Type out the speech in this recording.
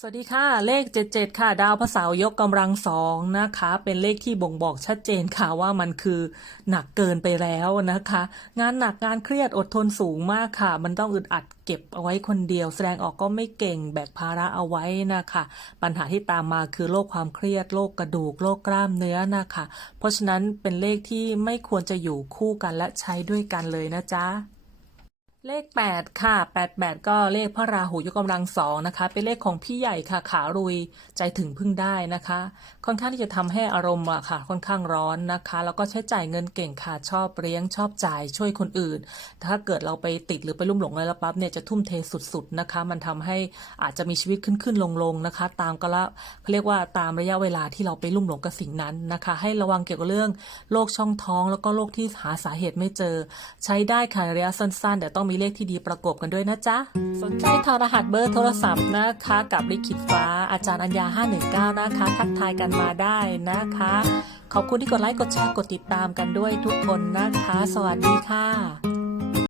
สวัสดีค่ะ เลข 77 ค่ะ ดาวพระเสายกกำลังสองนะคะ เป็นเลขที่บ่งบอกชัดเจนค่ะว่ามันคือหนักเกินไปแล้วนะคะ งานหนักงานเครียดอดทนสูงมากค่ะ มันต้องอึดอัดเก็บเอาไว้คนเดียว แสดงออกก็ไม่เก่งแบกภาระเอาไว้นะคะ ปัญหาที่ตามมาคือโรคความเครียดโรคกระดูกโรคกล้ามเนื้อนะคะ เพราะฉะนั้นเป็นเลขที่ไม่ควรจะอยู่คู่กันและใช้ด้วยกันเลยนะจ๊ะ เลข 8 ค่ะ 88 ก็เลขพระราหูยกกำลังสองนะคะ เป็นเลขของพี่ใหญ่ค่ะ ขารุยใจถึงพึ่งได้นะคะ ค่อนข้างที่จะทำให้อารมณ์อะค่ะ ค่อนข้างร้อนนะคะ แล้วก็ใช้จ่ายเงินเก่งค่ะ ชอบเลี้ยงชอบจ่ายช่วยคนอื่น ถ้าเกิดเราไปติดหรือไปลุ่มหลงอะไรแล้วปั๊บเนี่ยจะทุ่มเทสุดๆนะคะ มันทำให้อาจจะมีชีวิตขึ้นๆลงๆนะคะ ตามกละเขาเรียกว่าตามระยะเวลาที่เราไปลุ่มหลงกับสิ่งนั้นนะคะ ให้ระวังเกี่ยวกับเรื่องโรคช่องท้อง แล้วก็โรคที่หาสาเหตุไม่เจอ ใช้ได้ค่ะระยะสั้น ๆ แต่ต้องมีมีเลขที่ดีประกบกันด้วยนะจ๊ะ สนใจทางรหัสเบอร์โทรศัพท์นะคะ กับลิขิตฟ้าอาจารย์อัญญา 519 นะคะ ทักทายกันมาได้นะคะ ขอบคุณที่กดไลค์กดแชร์กดติดตามกันด้วยทุกคนนะคะ สวัสดีค่ะ